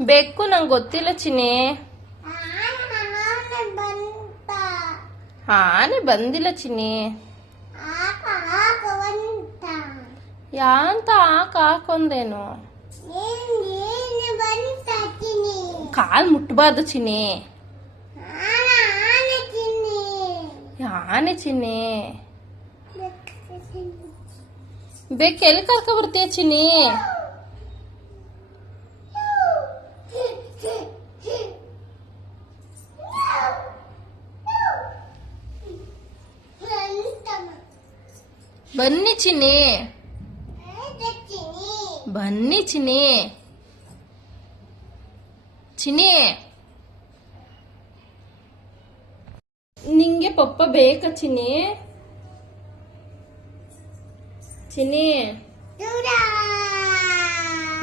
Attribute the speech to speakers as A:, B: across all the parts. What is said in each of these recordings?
A: ಬೆಕ್ಕು ನಂಗೆ ಗೊತ್ತಿಲ್ಲ
B: ಚಿನ್ನಿ.
A: ಆನೆ ಬಂದಿಲ್ಲ ಚಿನ್ನಿ.
B: ಆಕ ಆಕ
A: ಯಾಂತ ಹಾಕ್ ಹಾಕೊಂದೇನು ಕಾಲ್ ಮುಟ್ಬಾರ್ದು ಚಿನ್ನಿ.
B: ಆನ
A: ಚಿನ್ನಿ? ಬೆಕ್ಕು ಎಲ್ಲಿ ಕರ್ಕೊ ಬರ್ತೀಯ ಚಿನಿ ಬನ್ನಿ ಚಿನ್ನಿ. ಬನ್ನಿ ಚಿನ್ನಿ. ಚಿನ್ನಿ. ನಿಂಗೆ ಪಪ್ಪ ಬೇಕಾ ಚಿನ್ನಿ? ಚಿನ್ನಿ.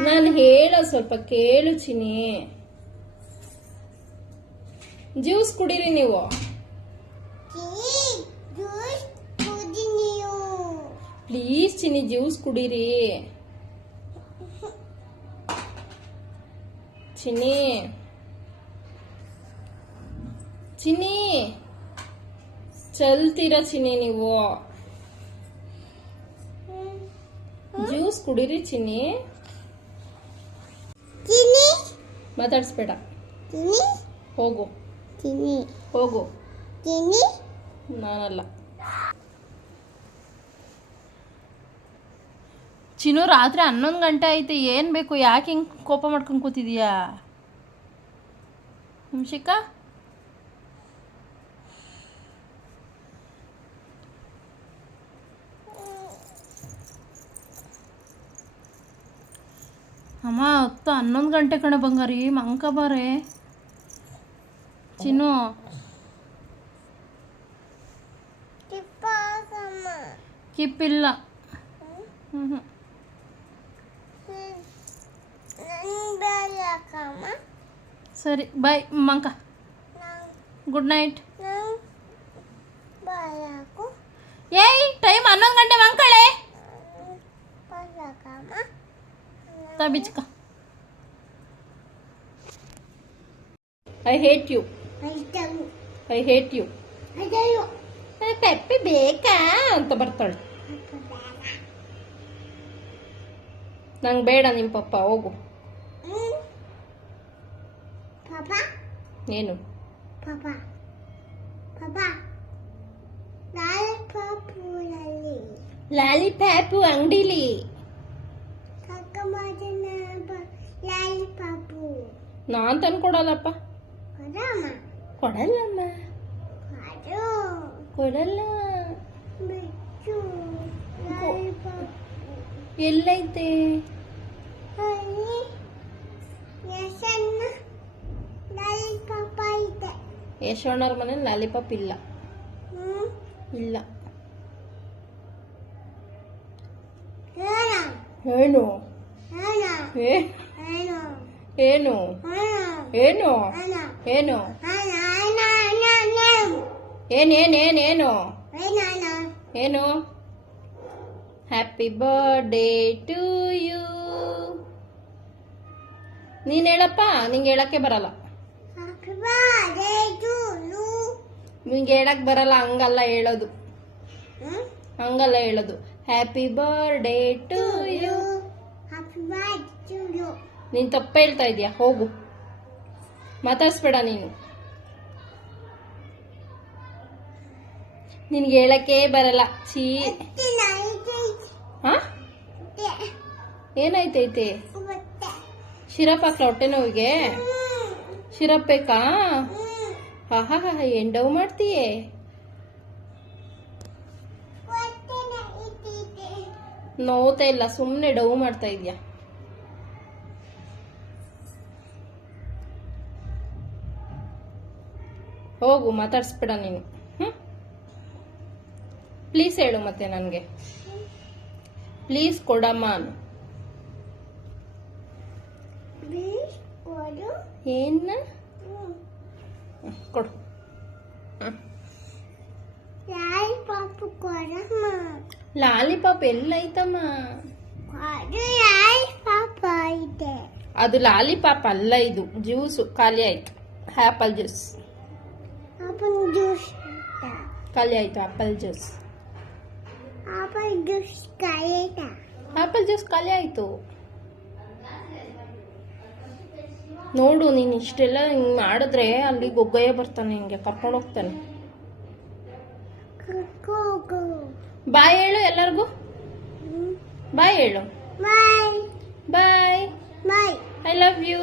A: ನಾನು ಹೇಳ ಸ್ವಲ್ಪ ಕೇಳು ಚಿನ್ನಿ. ಜ್ಯೂಸ್ ಕುಡೀರಿ ನೀವು. ಪ್ಲೀಸ್ ಚಿನ್ನಿ ಜ್ಯೂಸ್ ಕುಡೀರಿ. ಚಿನ್ನಿ. ಚಿನ್ನಿ. ಚಲ್ತೀರ ಚಿನ್ನಿ ನೀವು? ಜ್ಯೂಸ್ ಕುಡೀರಿ ಚಿನ್ನಿ.
B: ಚಿನ್ನಿ.
A: ಮಾತಾಡಿಸ್ಬೇಡ.
B: ಚಿನ್ನಿ.
A: ಹೋಗು.
B: ಚಿನ್ನಿ.
A: ಹೋಗು.
B: ಚಿನ್ನಿ.
A: ನಾನಲ್ಲ. ಚಿನ್ನು ರಾತ್ರಿ ಹನ್ನೊಂದು ಗಂಟೆ ಐತೆ ಏನು ಬೇಕು? ಯಾಕೆ ಹಿಂಗೆ ಕೋಪ ಮಾಡ್ಕೊಂಡು ಕೂತಿದೀಯಾ? ಹಂಶಿಕಾ? ಅಮ್ಮ ಹೊತ್ತು ಹನ್ನೊಂದು ಗಂಟೆ ಕಣ ಬಂಗಾರಿ ಮಂಕ ಬಾರೆ. ಚಿನ್ನು. ಕಿಪ್ಪಿಲ್ಲ. ಹ್ಞೂ ಹ್ಞೂ
B: ನನ್ ಬೇಲಕಮ್ಮ
A: ಸರಿ ಬಾಯ್ ಮಂಕ ಗುಡ್ ನೈಟ್
B: ನನ್ ಬಾಲಕು
A: ಏಯ್ ಟೈಮ್ ಹನ್ನೊಂದು ಗಂಟೆ ಮಂಕಳೆ
B: ಬಾಲಕಮ್ಮ
A: ತಾ ಬಿಚ್ಕ ಐ ಹೇಟ್ ಯು
B: ಐತವು
A: ಐ ಹೇಟ್ ಯು
B: ಅಯ್ಯೋ
A: ಪೆಪ್ಪೆ ಬೇಕಾ ಅಂತ ಬರ್ತಾಳೆ ನಂಗೆ ಬೇಡ ನಿಮ್ಮ ಪಪ್ಪ ಹೋಗು
B: ಹ್ಮ್ ಪಾಪ?
A: ಏನು?
B: ಪಾಪ. ಪಾಪ.
A: ಲಾಲಿಪಾಪುನಲ್ಲಿ. ಲಾಲಿಪಾಪು ಅಂಗಡಿಲಿ.
B: ಕಕ್ಕ ಮಾಡಿದ ಪಾಪು
A: ನಾನ್ ತಂದ್ಕೊಡಲ್ಲಪ್ಪ.
B: ಕೊಡಮ್ಮ.
A: ಕೊಡಲ್ಲಮ್ಮ.
B: ಕೊಡು.
A: ಕೊಡಲ್ಲ.
B: ಬಿಚ್ಚು
A: ಎಲ್ಲೈತೆ?
B: ಅಲ್ಲಿ
A: ಯಶೋಣ್ಣವ್ರ ಮನೇಲಿ ಲಾಲಿಪಾಪ್ ಇಲ್ಲ. ಇಲ್ಲ. ಏನು? ಏನು? ಏನು? ಏನು?
B: ಏನೇನೇನೇನು
A: ಏನು? ಹ್ಯಾಪಿ ಬರ್ಡೇ ಟು ಯು ನೀನ್ ಹೇಳಪ್ಪ ನಿಂಗೆ ಹೇಳಕ್ಕೆ ಬರಲ್ಲ. ನಿಂಗೆ ಹೇಳಕ್ ಬರಲ್ಲ ಹಂಗಲ್ಲ ಹೇಳೋದು? ಹಂಗಲ್ಲ ಹೇಳೋದು. Happy birthday to you. ನೀನ್ ತಪ್ಪ ಹೇಳ್ತಾ ಇದೀಯ? ಹೋಗು. ಮಾತಾಡ್ಸ್ಬೇಡ ನೀನು. ನಿನ್ಗೆ ಹೇಳಕ್ಕೆ ಬರಲ್ಲ.
B: ಚೀ
A: ಏನಾಯ್ತೈತೆ? ಶಿರಪ್ ಹಾಕ್ಲ ಹೊಟ್ಟೆ ನೋವಿಗೆ? ಶಿರಪ್ ಬೇಕಾ? ಹಾ ಹಾ ಹಾ ಡವ್ ಮಾಡ್ತೀಯೇ?
B: ನೋವುತ್ತಾ
A: ನೋವ್ತಾ ಇಲ್ಲ ಸುಮ್ಮನೆ ಡವ್ ಮಾಡ್ತಾ ಇದೆಯಾ? ಹೋಗು, ಮಾತಾಡ್ಸ್ಬೇಡ ನೀನು. ಹ್ಞೂ ಪ್ಲೀಸ್ ಹೇಳು ಮತ್ತೆ ನನಗೆ. ಪ್ಲೀಸ್ ಕೊಡಮ್ಮ ಅನ್ನು
B: ಪ್ಲೀಸ್ ಕೊಡು
A: ಏನ? ಕೊಡು. ಲಾಲಿಪಾಪ್ ಎಲ್ಲೈತಮ್ಮ ಅದು ಲಾಲಿಪಾಪ್ ಅಲ್ಲ ಇದು. ಜ್ಯೂಸು. ಖಾಲಿ ಆಯ್ತು. Apple juice
B: apple juice.
A: ಖಾಲಿ ಆಯ್ತು. Apple juice.
B: ಆಪಲ್ ಜ್ಯೂಸ್
A: ಖಾಲಿ ಆಯಿತು. ನೋಡು ನೀನು ಇಷ್ಟೆಲ್ಲ ಹಿಂಗೆ ಮಾಡಿದ್ರೆ ಅಲ್ಲಿ ಗೊಗ್ಗಯ್ಯ ಬರ್ತಾನೆ ಹಿಂಗೆ ಕರ್ಕೊಂಡು ಹೋಗ್ತಾನೆ.
B: ಕೋಗೋ
A: ಬಾಯ್ ಹೇಳು ಎಲ್ಲರಿಗೂ. ಬಾಯ್ ಹೇಳು.
B: Bye.
A: Bye.
B: Bye.
A: I love you.